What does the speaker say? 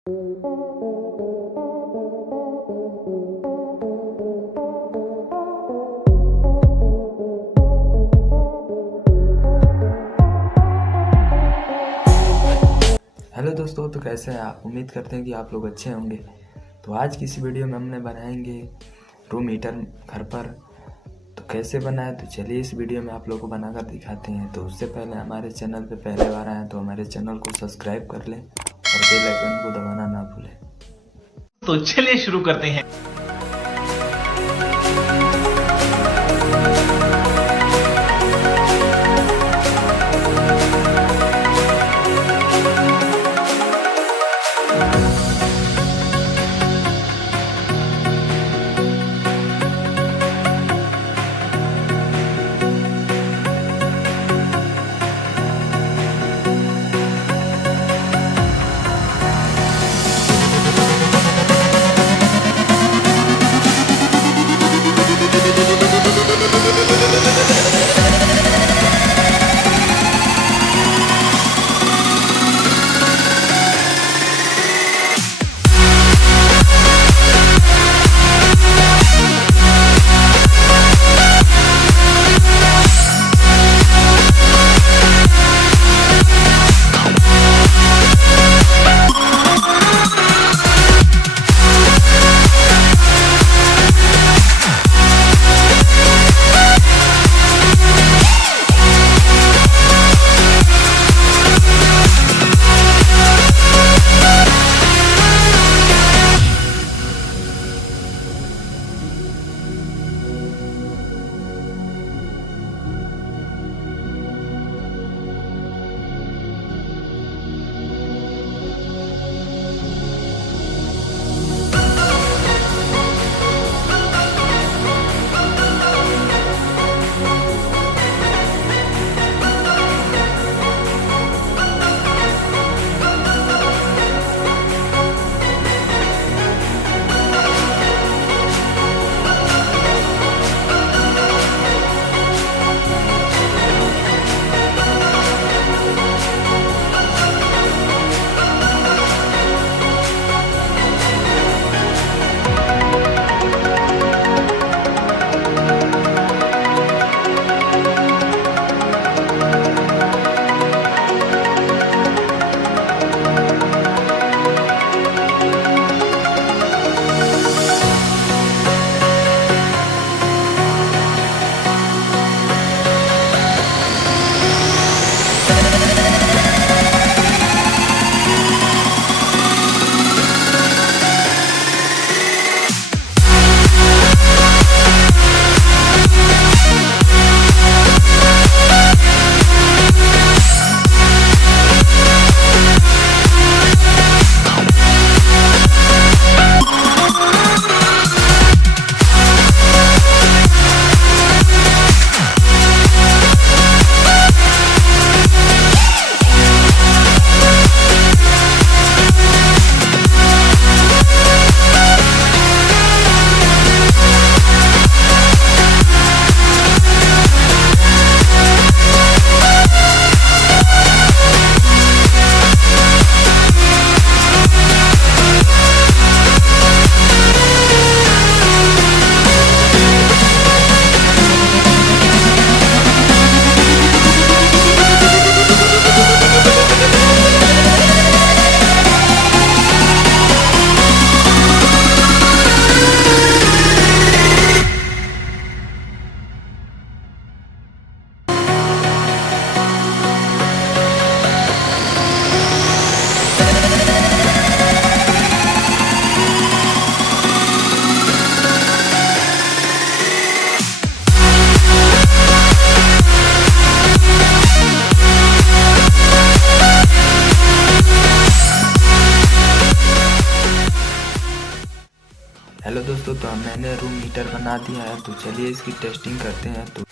हेलो दोस्तों, तो कैसे हैं आप। उम्मीद करते हैं कि आप लोग अच्छे होंगे। तो आज की इस वीडियो में हमने बनाएंगे रूम हीटर घर पर। तो कैसे बनाए, तो चलिए इस वीडियो में आप लोगों को बनाकर दिखाते हैं। तो उससे पहले हमारे चैनल पे पहले बार आए तो हमारे चैनल को सब्सक्राइब कर लें और बेल आइकन को दबाना ना भूलें। तो चलिए शुरू करते हैं। हेलो दोस्तों, तो मैंने रूम हीटर बना दिया है। तो चलिए इसकी टेस्टिंग करते हैं। तो